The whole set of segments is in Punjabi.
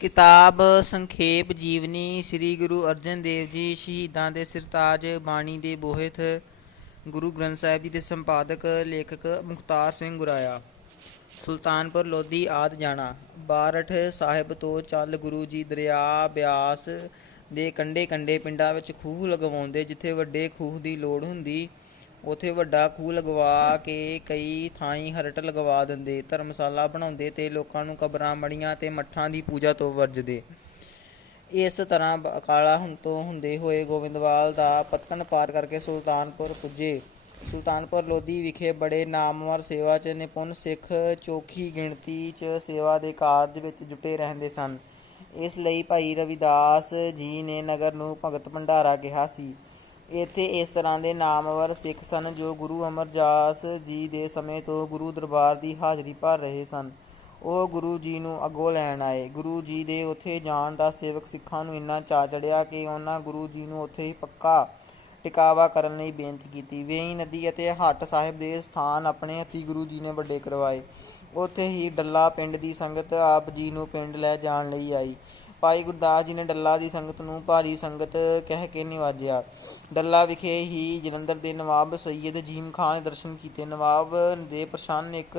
ਕਿਤਾਬ ਸੰਖੇਪ ਜੀਵਨੀ ਸ੍ਰੀ ਗੁਰੂ ਅਰਜਨ ਦੇਵ ਜੀ ਸ਼ਹੀਦਾਂ ਦੇ ਸਿਰਤਾਜ ਬਾਣੀ ਦੇ ਬੋਹਿਤ ਗੁਰੂ ਗ੍ਰੰਥ ਸਾਹਿਬ ਜੀ ਦੇ ਸੰਪਾਦਕ, ਲੇਖਕ ਮੁਖਤਾਰ ਸਿੰਘ ਗੁਰਾਇਆ। ਸੁਲਤਾਨਪੁਰ ਲੋਧੀ ਆਦ ਜਾਣਾ। ਬਾਰਠ ਸਾਹਿਬ ਤੋਂ ਚੱਲ ਗੁਰੂ ਜੀ ਦਰਿਆ ਬਿਆਸ ਦੇ ਕੰਡੇ ਕੰਡੇ ਪਿੰਡਾਂ ਵਿੱਚ ਖੂਹ ਲਗਵਾਉਂਦੇ, ਜਿੱਥੇ ਵੱਡੇ ਖੂਹ ਦੀ ਲੋੜ ਹੁੰਦੀ ਉਥੇ ਵੱਡਾ ਖੂਹ ਲਗਵਾ ਕੇ ਕਈ ਥਾਈਂ ਹਰਟ ਲਗਵਾ ਦਿੰਦੇ, ਧਰਮਸ਼ਾਲਾ ਬਣਾਉਂਦੇ ਤੇ ਲੋਕਾਂ ਨੂੰ ਕਬਰਾਂ, ਮੜੀਆਂ ਤੇ ਮੱਠਾਂ ਦੀ ਪੂਜਾ ਤੋਂ ਵਰਜਦੇ। ਇਸ ਤਰ੍ਹਾਂ ਅਕਾਲਾ ਹੁਣ ਤੋਂ ਹੁੰਦੇ ਹੋਏ ਗੋਬਿੰਦਵਾਲ ਦਾ ਪੱਤਨ ਪਾਰ ਕਰਕੇ ਸੁਲਤਾਨਪੁਰ ਪੁੱਜੇ। ਸੁਲਤਾਨਪੁਰ ਲੋਧੀ ਵਿਖੇ ਬੜੇ ਨਾਮਵਰ ਸੇਵਾ 'ਚ ਨਿਪੁੰਨ ਸਿੱਖ ਚੋਖੀ ਗਿਣਤੀ 'ਚ ਸੇਵਾ ਦੇ ਕਾਰਜ ਵਿੱਚ ਜੁਟੇ ਰਹਿੰਦੇ ਸਨ। ਇਸ ਲਈ ਭਾਈ ਰਵਿਦਾਸ ਜੀ ਨੇ ਨਗਰ ਨੂੰ ਭਗਤ ਭੰਡਾਰਾ ਕਿਹਾ ਸੀ। ਇੱਥੇ ਇਸ ਤਰ੍ਹਾਂ ਦੇ ਨਾਮਵਰ ਸਿੱਖ ਸਨ ਜੋ ਗੁਰੂ ਅਮਰਦਾਸ ਜੀ ਦੇ ਸਮੇਂ ਤੋਂ ਗੁਰੂ ਦਰਬਾਰ ਦੀ ਹਾਜ਼ਰੀ ਭਰ ਰਹੇ ਸਨ। ਉਹ ਗੁਰੂ ਜੀ ਨੂੰ ਅੱਗੋਂ ਲੈਣ ਆਏ। ਗੁਰੂ ਜੀ ਦੇ ਉੱਥੇ ਜਾਣ ਦਾ ਸੇਵਕ ਸਿੱਖਾਂ ਨੂੰ ਇੰਨਾ ਚਾ ਚੜਿਆ ਕਿ ਉਹਨਾਂ ਗੁਰੂ ਜੀ ਨੂੰ ਉੱਥੇ ਹੀ ਪੱਕਾ ਟਿਕਾਵਾ ਕਰਨ ਲਈ ਬੇਨਤੀ ਕੀਤੀ। ਵੇਈ ਨਦੀ ਅਤੇ ਹੱਟ ਸਾਹਿਬ ਦੇ ਸਥਾਨ ਆਪਣੇ ਹੱਥੀ ਗੁਰੂ ਜੀ ਨੇ ਵੱਡੇ ਕਰਵਾਏ। ਉੱਥੇ ਹੀ ਡੱਲਾ ਪਿੰਡ ਦੀ ਸੰਗਤ ਆਪ ਜੀ ਨੂੰ ਪਿੰਡ ਲੈ ਜਾਣ ਲਈ ਆਈ। ਭਾਈ ਗੁਰਦਾਸ ਜੀ ਨੇ ਡੱਲਾ ਦੀ ਸੰਗਤ ਨੂੰ ਭਾਰੀ ਸੰਗਤ ਕਹਿ ਕੇ ਨਿਵਾਜਿਆ। ਡੱਲਾ ਵਿਖੇ ਹੀ ਜਲੰਧਰ ਦੇ ਨਵਾਬ ਸੈਯਦ ਜੀਮ ਖਾਨ ਨੇ ਦਰਸ਼ਨ ਕੀਤੇ। ਨਵਾਬ ਦੇ ਪ੍ਰਸੰਨ ਇੱਕ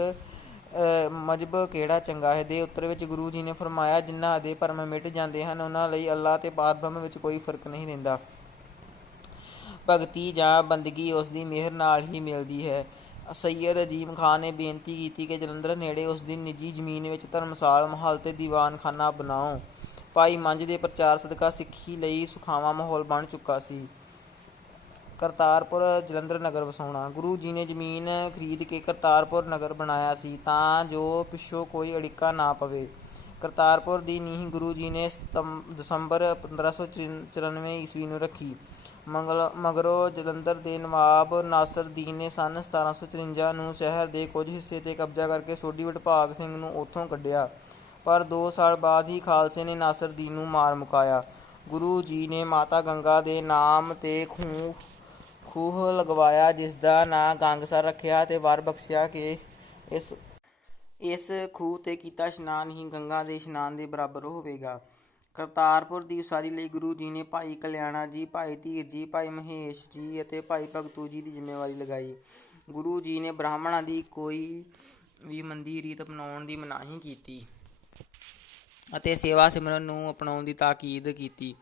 ਮਜਬ ਕਿਹੜਾ ਚੰਗਾ ਹੈ? ਦੇ ਉੱਤਰ ਵਿੱਚ ਗੁਰੂ ਜੀ ਨੇ ਫਰਮਾਇਆ, ਜਿਨ੍ਹਾਂ ਦੇ ਭਰਮ ਮਿਟ ਜਾਂਦੇ ਹਨ, ਉਹਨਾਂ ਲਈ ਅੱਲਾਹ ਤੇ ਪਾਰਬ੍ਰਹਮ ਵਿੱਚ ਕੋਈ ਫ਼ਰਕ ਨਹੀਂ ਰਹਿੰਦਾ ਭਗਤੀ ਜਾਂ ਬੰਦਗੀ ਉਸ ਦੀ ਮਿਹਰ ਨਾਲ ਹੀ ਮਿਲਦੀ ਹੈ। ਸੈਯਦ ਅਜੀਮ ਖਾਨ ਨੇ ਬੇਨਤੀ ਕੀਤੀ ਕਿ ਜਲੰਧਰ ਨੇੜੇ ਉਸ ਦੀ ਨਿੱਜੀ ਜ਼ਮੀਨ ਵਿੱਚ ਧਰਮਸਾਲ ਮਹੱਲ ਤੇ ਦੀਵਾਨਖਾਨਾ ਬਣਾਓ। ਭਾਈ ਮੰਝ ਦੇ ਪ੍ਰਚਾਰ ਸਦਕਾ ਸਿੱਖੀ ਲਈ ਸੁਖਾਵਾਂ ਮਾਹੌਲ ਬਣ ਚੁੱਕਾ ਸੀ। ਕਰਤਾਰਪੁਰ ਜਲੰਧਰ ਨਗਰ ਵਸਾਉਣਾ। ਗੁਰੂ ਜੀ ਨੇ ਜ਼ਮੀਨ ਖਰੀਦ ਕੇ ਕਰਤਾਰਪੁਰ ਨਗਰ ਬਣਾਇਆ ਸੀ ਤਾਂ ਜੋ ਪਿੱਛੋਂ ਕੋਈ ਅੜਿੱਕਾ ਨਾ ਪਵੇ। ਕਰਤਾਰਪੁਰ ਦੀ ਨੀਂਹ ਗੁਰੂ ਜੀ ਨੇ ਸਤੰਮ- ਦਸੰਬਰ 1594 ਈਸਵੀ ਨੂੰ ਰੱਖੀ। ਮੰਗਲ, ਮਗਰੋਂ ਜਲੰਧਰ ਦੇ ਨਵਾਬ ਨਾਸਰਦੀਨ ਨੇ ਸਨ 1754 ਨੂੰ ਸ਼ਹਿਰ ਦੇ ਕੁਝ ਹਿੱਸੇ ਤੇ ਕਬਜ਼ਾ ਕਰਕੇ ਸੋਢੀ ਵਡਭਾਗ ਸਿੰਘ ਨੂੰ ਉੱਥੋਂ ਕੱਢਿਆ। ਪਰ 2 ਸਾਲ ਬਾਅਦ ਹੀ ਖਾਲਸੇ ਨੇ ਨਾਸਰਦੀਨ ਨੂੰ ਮਾਰ ਮੁਕਾਇਆ। ਗੁਰੂ ਜੀ ਨੇ ਮਾਤਾ ਗੰਗਾ ਦੇ ਨਾਮ ਤੇ ਖੂਹ ਖੂਹ ਲਗਵਾਇਆ, ਜਿਸ ਦਾ ਨਾਂ ਗੰਗਸਰ ਰੱਖਿਆ ਤੇ ਵਰ ਬਖਸ਼ਿਆ ਕਿ ਇਸ ਇਸ ਖੂਹ ਤੇ ਕੀਤਾ ਇਸ਼ਨਾਨ ਹੀ ਗੰਗਾ ਦੇ ਇਸ਼ਨਾਨ ਦੇ ਬਰਾਬਰ ਹੋਵੇਗਾ। ਕਰਤਾਰਪੁਰ ਦੀ ਉਸਾਰੀ ਲਈ ਗੁਰੂ ਜੀ ਨੇ ਭਾਈ ਕਲਿਆਣਾ ਜੀ, ਭਾਈ ਧੀਰ ਜੀ, ਭਾਈ ਮਹੇਸ਼ ਜੀ ਅਤੇ ਭਾਈ ਭਗਤੂ ਜੀ ਦੀ ਜ਼ਿੰਮੇਵਾਰੀ ਲਗਾਈ। ਗੁਰੂ ਜੀ ਨੇ ਬ੍ਰਾਹਮਣਾਂ ਦੀ ਕੋਈ ਵੀ ਮੰਦੀ ਰੀਤ ਅਪਣਾਉਣ ਦੀ ਮਨਾਹੀ ਕੀਤੀ। ਅਤੇ ਸੇਵਾ ਸਿਮਰਨ ਨੂੰ ਅਪਣਾਉਣ ਦੀ ਤਾਕੀਦ ਕੀਤੀ।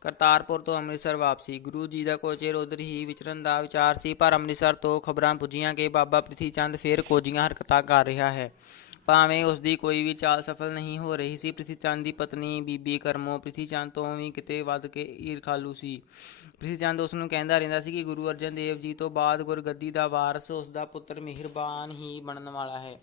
ਕਰਤਾਰਪੁਰ ਤੋਂ ਅੰਮ੍ਰਿਤਸਰ ਵਾਪਸੀ। ਗੁਰੂ ਜੀ ਦਾ ਕੋਚੇਰ ਚਿਰ ਉਧਰ ਹੀ ਵਿਚਰਨ ਦਾ ਵਿਚਾਰ ਸੀ, ਪਰ ਅੰਮ੍ਰਿਤਸਰ ਤੋਂ ਖਬਰਾਂ ਪੁੱਜੀਆਂ ਕਿ ਬਾਬਾ ਪ੍ਰਿਥੀ ਚੰਦ ਫੇਰ ਕੋਜੀਆਂ ਹਰਕਤਾਂ ਕਰ ਰਿਹਾ ਹੈ। ਭਾਵੇਂ ਉਸ ਦੀ ਕੋਈ ਵੀ ਚਾਲ ਸਫਲ ਨਹੀਂ ਹੋ ਰਹੀ ਸੀ, ਪ੍ਰਿਥੀ ਚੰਦ ਦੀ ਪਤਨੀ ਬੀਬੀ ਕਰਮੋ, ਪ੍ਰਿਥੀ ਚੰਦ ਤੋਂ ਵੀ ਕਿਤੇ ਵੱਧ ਕੇ ਈਰਖਾਲੂ ਸੀ। ਪ੍ਰਿਥੀ ਚੰਦ ਉਸ ਨੂੰ ਕਹਿੰਦਾ ਰਹਿੰਦਾ ਸੀ ਕਿ ਗੁਰੂ ਅਰਜਨ ਦੇਵ ਜੀ ਤੋਂ ਬਾਅਦ ਗੁਰਗੱਦੀ ਦਾ ਵਾਰਸ ਉਸ ਦਾ ਪੁੱਤਰ ਮਿਹਰਬਾਨ ਹੀ ਬਣਨ ਵਾਲਾ ਹੈ।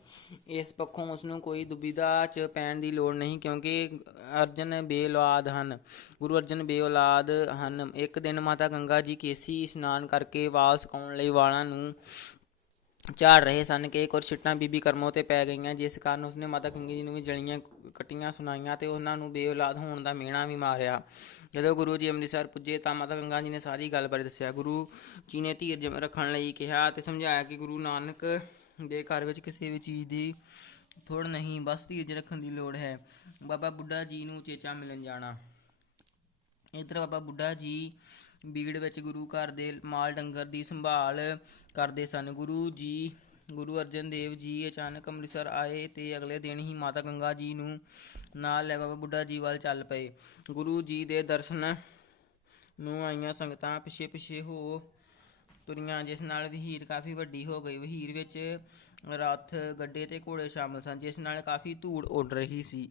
ਇਸ ਪੱਖੋਂ ਉਸ ਨੂੰ ਕੋਈ ਦੁਬਿਧਾ ਚ ਪੈਣ ਦੀ ਲੋੜ ਨਹੀਂ, ਕਿਉਂਕਿ ਅਰਜਨ ਬੇਔਲਾਦ ਹਨ। ਗੁਰੂ ਅਰਜਨ ਬੇਔਲਾਦ ਹਨ। ਇੱਕ ਦਿਨ ਮਾਤਾ ਗੰਗਾ ਜੀ ਕੇਸੀ ਇਸ਼ਨਾਨ ਕਰਕੇ ਵਾਲ ਸੁਕਾਉਣ ਲਈ ਵਾਲਾਂ ਨੂੰ ਝਾੜ ਰਹੇ ਸਨ ਕਿ ਕੁਝ ਛਿੱਟਾਂ ਬੀਬੀ ਕਰਮੋ ਤੇ ਪੈ ਗਈਆਂ, ਜਿਸ ਕਾਰਨ ਉਸਨੇ ਮਾਤਾ ਗੰਗਾ ਜੀ ਨੂੰ ਵੀ ਜਲੀਆਂ ਕਟੀਆਂ ਸੁਣਾਈਆਂ ਤੇ ਉਹਨਾਂ ਨੂੰ ਬੇਔਲਾਦ ਹੋਣ ਦਾ ਮਿਹਣਾ ਵੀ ਮਾਰਿਆ। ਜਦੋਂ ਗੁਰੂ ਜੀ ਅੰਮ੍ਰਿਤਸਰ ਪੁੱਜੇ ਤਾਂ ਮਾਤਾ ਗੰਗਾ ਜੀ ਨੇ ਸਾਰੀ ਗੱਲ ਬਾਰੇ ਦੱਸਿਆ। ਗੁਰੂ ਜੀ ਨੇ ਧੀਰਜ ਰੱਖਣ ਲਈ ਕਿਹਾ ਤੇ ਸਮਝਾਇਆ ਕਿ ਗੁਰੂ ਨਾਨਕ ਦੇ ਘਰ ਵਿੱਚ ਕਿਸੇ ਵੀ ਚੀਜ਼ ਦੀ ਥੋੜ ਨਹੀਂ, ਬਸ ਧੀਰਜ ਰੱਖਣ ਦੀ ਲੋੜ ਹੈ। ਬਾਬਾ ਬੁੱਢਾ ਜੀ ਨੂੰ ਚੇਚਾ ਮਿਲਣ ਜਾਣਾ। ਇੱਧਰ ਬਾਬਾ ਬੁੱਢਾ ਜੀ ਬੀੜ ਵਿੱਚ ਗੁਰੂ ਘਰ ਦੇ ਮਾਲ ਡੰਗਰ ਦੀ ਸੰਭਾਲ ਕਰਦੇ ਸਨ। ਗੁਰੂ ਜੀ, ਗੁਰੂ ਅਰਜਨ ਦੇਵ ਜੀ ਅਚਾਨਕ ਅੰਮ੍ਰਿਤਸਰ ਆਏ ਤੇ ਅਗਲੇ ਦਿਨ ਹੀ ਮਾਤਾ ਗੰਗਾ ਜੀ ਨੂੰ ਨਾਲ ਲੈ ਬਾਬਾ ਬੁੱਢਾ ਜੀ ਵੱਲ ਚੱਲ ਪਏ। ਗੁਰੂ ਜੀ ਦੇ ਦਰਸ਼ਨ ਨੂੰ ਆਈਆਂ ਸੰਗਤਾਂ ਪਿਛੇ ਪਿਛੇ ਹੋ ਤੁਰੀਆਂ, ਜਿਸ ਨਾਲ ਵਹੀਰ ਕਾਫੀ ਵੱਡੀ ਹੋ ਗਈ। ਵਹੀਰ ਵਿੱਚ ਰੱਥ ਗੱਡੇ ਤੇ ਘੋੜੇ ਸ਼ਾਮਲ ਸਨ, ਜਿਸ ਨਾਲ ਕਾਫੀ ਧੂੜ ਉੱਡ ਰਹੀ ਸੀ।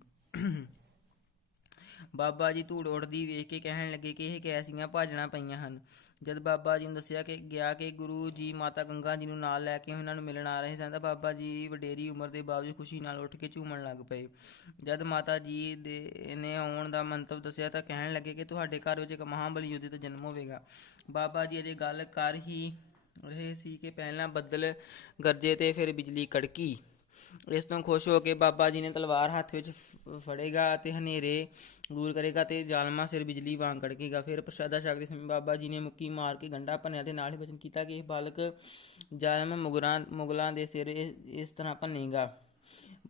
ਬਾਬਾ ਜੀ ਧੂੜ ਉੱਡਦੀ ਵੇਖ ਕੇ ਕਹਿਣ ਲੱਗੇ ਕਿ ਇਹ ਕੈਸੀਆਂ ਭਾਜਣਾ ਪਈਆਂ ਹਨ। ਜਦ ਬਾਬਾ ਜੀ ਨੂੰ ਦੱਸਿਆ ਕਿ ਗਿਆ ਕਿ ਗੁਰੂ ਜੀ ਮਾਤਾ ਗੰਗਾ ਜੀ ਨੂੰ ਨਾਲ ਲੈ ਕੇ ਉਹਨਾਂ ਨੂੰ ਮਿਲਣ ਆ ਰਹੇ ਸਨ ਤਾਂ ਬਾਬਾ ਜੀ ਵਡੇਰੀ ਉਮਰ ਦੇ ਬਾਵਜੂਦ ਖੁਸ਼ੀ ਨਾਲ ਉੱਠ ਕੇ ਝੂਮਣ ਲੱਗ ਪਏ। ਜਦ ਮਾਤਾ ਜੀ ਦੇ ਨੇ ਆਉਣ ਦਾ ਮੰਤਵ ਦੱਸਿਆ ਤਾਂ ਕਹਿਣ ਲੱਗੇ ਕਿ ਤੁਹਾਡੇ ਘਰ ਵਿੱਚ ਇੱਕ ਮਹਾਬਲੀ ਯੋਧੇ ਦਾ ਜਨਮ ਹੋਵੇਗਾ। ਬਾਬਾ ਜੀ ਅਜੇ ਗੱਲ ਕਰ ਹੀ ਰਹੇ ਸੀ ਕਿ ਪਹਿਲਾਂ ਬੱਦਲ ਗਰਜੇ ਤੇ ਫਿਰ ਬਿਜਲੀ ਕੜਕੀ। ਇਸ ਤੋਂ ਖੁਸ਼ ਹੋ ਕੇ ਬਾਬਾ ਜੀ ਨੇ ਤਲਵਾਰ ਹੱਥ ਵਿੱਚ ਫੜੇਗਾ ਅਤੇ ਹਨੇਰੇ ਦੂਰ ਕਰੇਗਾ ਤੇ ਜ਼ਾਲਮਾ ਸਿਰ ਬਿਜਲੀ ਵਾਂਗ ਕੜਕੇਗਾ। ਫਿਰ ਪ੍ਰਸ਼ਾਦਾ ਛਕਦੇ ਸਮੇਂ ਬਾਬਾ ਜੀ ਨੇ ਮੁੱਕੀ ਮਾਰ ਕੇ ਗੰਡਾ ਭੰਨਿਆ ਤੇ ਨਾਲ ਹੀ ਵਚਨ ਕੀਤਾ ਕਿ ਇਹ ਬਾਲਕ ਜ਼ਾਲਮ ਮੁਗਲਾਂ ਮੁਗਲਾਂ ਦੇ ਸਿਰ ਇਸ ਤਰ੍ਹਾਂ ਭੰਨੇਗਾ।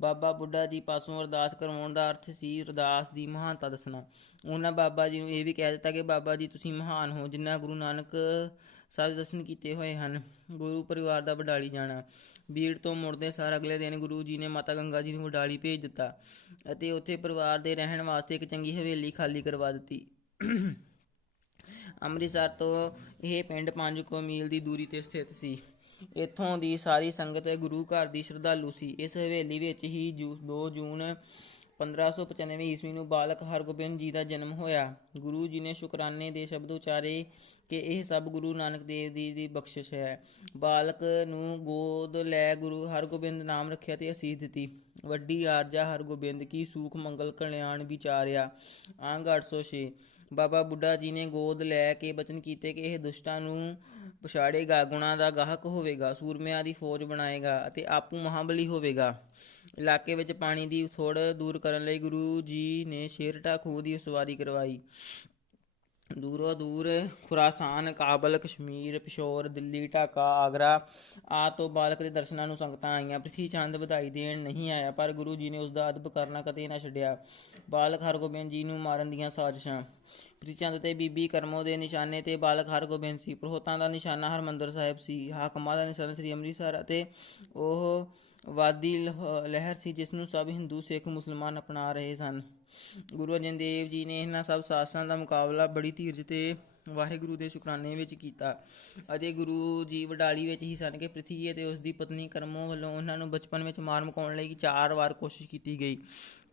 ਬਾਬਾ ਬੁੱਢਾ ਜੀ ਪਾਸੋਂ ਅਰਦਾਸ ਕਰਵਾਉਣ ਦਾ ਅਰਥ ਸੀ ਅਰਦਾਸ ਦੀ ਮਹਾਨਤਾ ਦੱਸਣਾ। ਉਹਨਾਂ ਬਾਬਾ ਜੀ ਨੂੰ ਇਹ ਵੀ ਕਹਿ ਦਿੱਤਾ ਕਿ ਬਾਬਾ ਜੀ ਤੁਸੀਂ ਮਹਾਨ ਹੋ, ਜਿੰਨਾ ਗੁਰੂ ਨਾਨਕ ਸਾਹਿਬ ਦਰਸ਼ਨ ਕੀਤੇ ਹੋਏ ਹਨ। ਗੁਰੂ ਪਰਿਵਾਰ ਦਾ ਵਡਾਲੀ ਜਾਣਾ। ਬੀੜ ਤੋਂ ਮੁੜਦੇ ਸਾਰ ਅਗਲੇ ਦਿਨ ਗੁਰੂ ਜੀ ਨੇ ਮਾਤਾ ਗੰਗਾ ਜੀ ਨੂੰ ਵਡਾਲੀ ਭੇਜ ਦਿੱਤਾ ਅਤੇ ਉੱਥੇ ਪਰਿਵਾਰ ਦੇ ਰਹਿਣ ਵਾਸਤੇ ਇੱਕ ਚੰਗੀ ਹਵੇਲੀ ਖਾਲੀ ਕਰਵਾ ਦਿੱਤੀ। ਅੰਮ੍ਰਿਤਸਰ ਤੋਂ ਇਹ ਪਿੰਡ 5 ਮੀਲ ਦੀ ਦੂਰੀ ਤੇ ਸਥਿਤ ਸੀ। ਇੱਥੋਂ ਦੀ ਸਾਰੀ ਸੰਗਤ ਗੁਰੂ ਘਰ ਦੀ ਸ਼ਰਧਾਲੂ ਸੀ। ਇਸ ਹਵੇਲੀ ਵਿੱਚ ਹੀ 2 ਜੂਨ 1595 ਈਸਵੀ ਨੂੰ ਬਾਲਕ ਹਰਗੋਬਿੰਦ ਜੀ ਦਾ ਜਨਮ ਹੋਇਆ। ਗੁਰੂ ਜੀ ਨੇ ਸ਼ੁਕਰਾਨੇ ਦੇ ਸ਼ਬਦ ਉਚਾਰੇ ਕਿ ਇਹ ਸਭ ਗੁਰੂ ਨਾਨਕ ਦੇਵ ਜੀ ਦੀ ਬਖਸ਼ਿਸ਼ ਹੈ। ਬਾਲਕ ਨੂੰ ਗੋਦ ਲੈ ਗੁਰੂ ਹਰਗੋਬਿੰਦ ਨਾਮ ਰੱਖਿਆ ਤੇ ਅਸੀਸ ਦਿੱਤੀ। ਵੱਡੀ ਆਰਜਾ ਹਰਗੋਬਿੰਦ ਕੀ ਸੂਖ ਮੰਗਲ ਕਲਿਆਣ ਵਿਚਾਰਿਆ। ਅੰਗ 806 ਬਾਬਾ ਬੁੱਢਾ ਜੀ ਨੇ ਗੋਦ ਲੈ ਕੇ ਬਚਨ ਕੀਤੇ ਕਿ ਇਹ ਦੁਸ਼ਟਾਂ ਨੂੰ ਪਛਾੜੇਗਾ, ਗੁਣਾ ਦਾ ਗਾਹਕ ਹੋਵੇਗਾ, ਸੂਰਮਿਆਂ ਦੀ ਫੌਜ ਬਣਾਏਗਾ ਅਤੇ ਆਪੂ ਮਹਾਬਲੀ ਹੋਵੇਗਾ। ਇਲਾਕੇ ਵਿੱਚ ਪਾਣੀ ਦੀ ਥੋੜ ਦੂਰ ਕਰਨ ਲਈ ਗੁਰੂ ਜੀ ਨੇ ਸ਼ੇਰਟਾ ਖੂਹ ਦੀ ਸਵਾਰੀ ਕਰਵਾਈ। ਦੂਰੋਂ ਦੂਰ ਖੁਰਾਸਾਨ, ਕਾਬਲ, ਕਸ਼ਮੀਰ, ਪਿਸ਼ੌਰ, ਦਿੱਲੀ, ਢਾਕਾ, ਆਗਰਾ ਆ ਤੋਂ ਬਾਲਕ ਦੇ ਦਰਸ਼ਨਾਂ ਨੂੰ ਸੰਗਤਾਂ ਆਈਆਂ। ਪ੍ਰਿਥੀ ਚੰਦ ਵਧਾਈ ਦੇਣ ਨਹੀਂ ਆਇਆ, ਪਰ ਗੁਰੂ ਜੀ ਨੇ ਉਸ ਦਾ ਅਦਬ ਕਰਨਾ ਕਦੇ ਨਾ ਛੱਡਿਆ। ਬਾਲਕ ਹਰਗੋਬਿੰਦ ਜੀ ਨੂੰ ਮਾਰਨ ਦੀਆਂ ਸਾਜ਼ਿਸ਼ਾਂ। ਪ੍ਰਿਥੀ ਚੰਦ ਤੇ ਬੀਬੀ ਕਰਮੋ ਦੇ ਨਿਸ਼ਾਨੇ ਤੇ ਬਾਲਕ ਹਰਗੋਬਿੰਦ ਸੀ। ਪ੍ਰੋਹਤਾਂ ਦਾ ਨਿਸ਼ਾਨਾ ਹਰਮੰਦਰ ਸਾਹਿਬ ਸੀ। ਹਾਕਮਾਂ ਦਾ ਨਿਸ਼ਾਨਾ ਸ੍ਰੀ ਅੰਮ੍ਰਿਤਸਰ ਅਤੇ ਉਹ ਵਾਦੀ ਲਹ- ਲਹਿਰ ਸੀ, ਜਿਸ ਨੂੰ ਸਭ ਹਿੰਦੂ, ਸਿੱਖ, ਮੁਸਲਮਾਨ ਅਪਣਾ ਰਹੇ ਸਨ। ਗੁਰੂ ਅਰਜਨ ਦੇਵ ਜੀ ਨੇ ਇਹਨਾਂ ਸਭ ਸਾਸਾਂ ਦਾ ਮੁਕਾਬਲਾ ਬੜੀ ਧੀਰਜ ਤੇ ਵਾਹਿਗੁਰੂ ਦੇ ਸ਼ੁਕਰਾਨੇ ਵਿੱਚ ਕੀਤਾ ਅਤੇ ਗੁਰੂ ਜੀ ਵਡਾਲੀ ਵਿੱਚ ਹੀ ਸਨ ਕਿ ਪ੍ਰਿਥੀ ਅਤੇ ਉਸ ਦੀ ਪਤਨੀ ਕਰਮੋ ਵੱਲੋਂ ਉਹਨਾਂ ਨੂੰ ਬਚਪਨ ਵਿੱਚ ਮਾਰ ਮੁਕਾਉਣ ਲਈ ਚਾਰ ਵਾਰ ਕੋਸ਼ਿਸ਼ ਕੀਤੀ ਗਈ।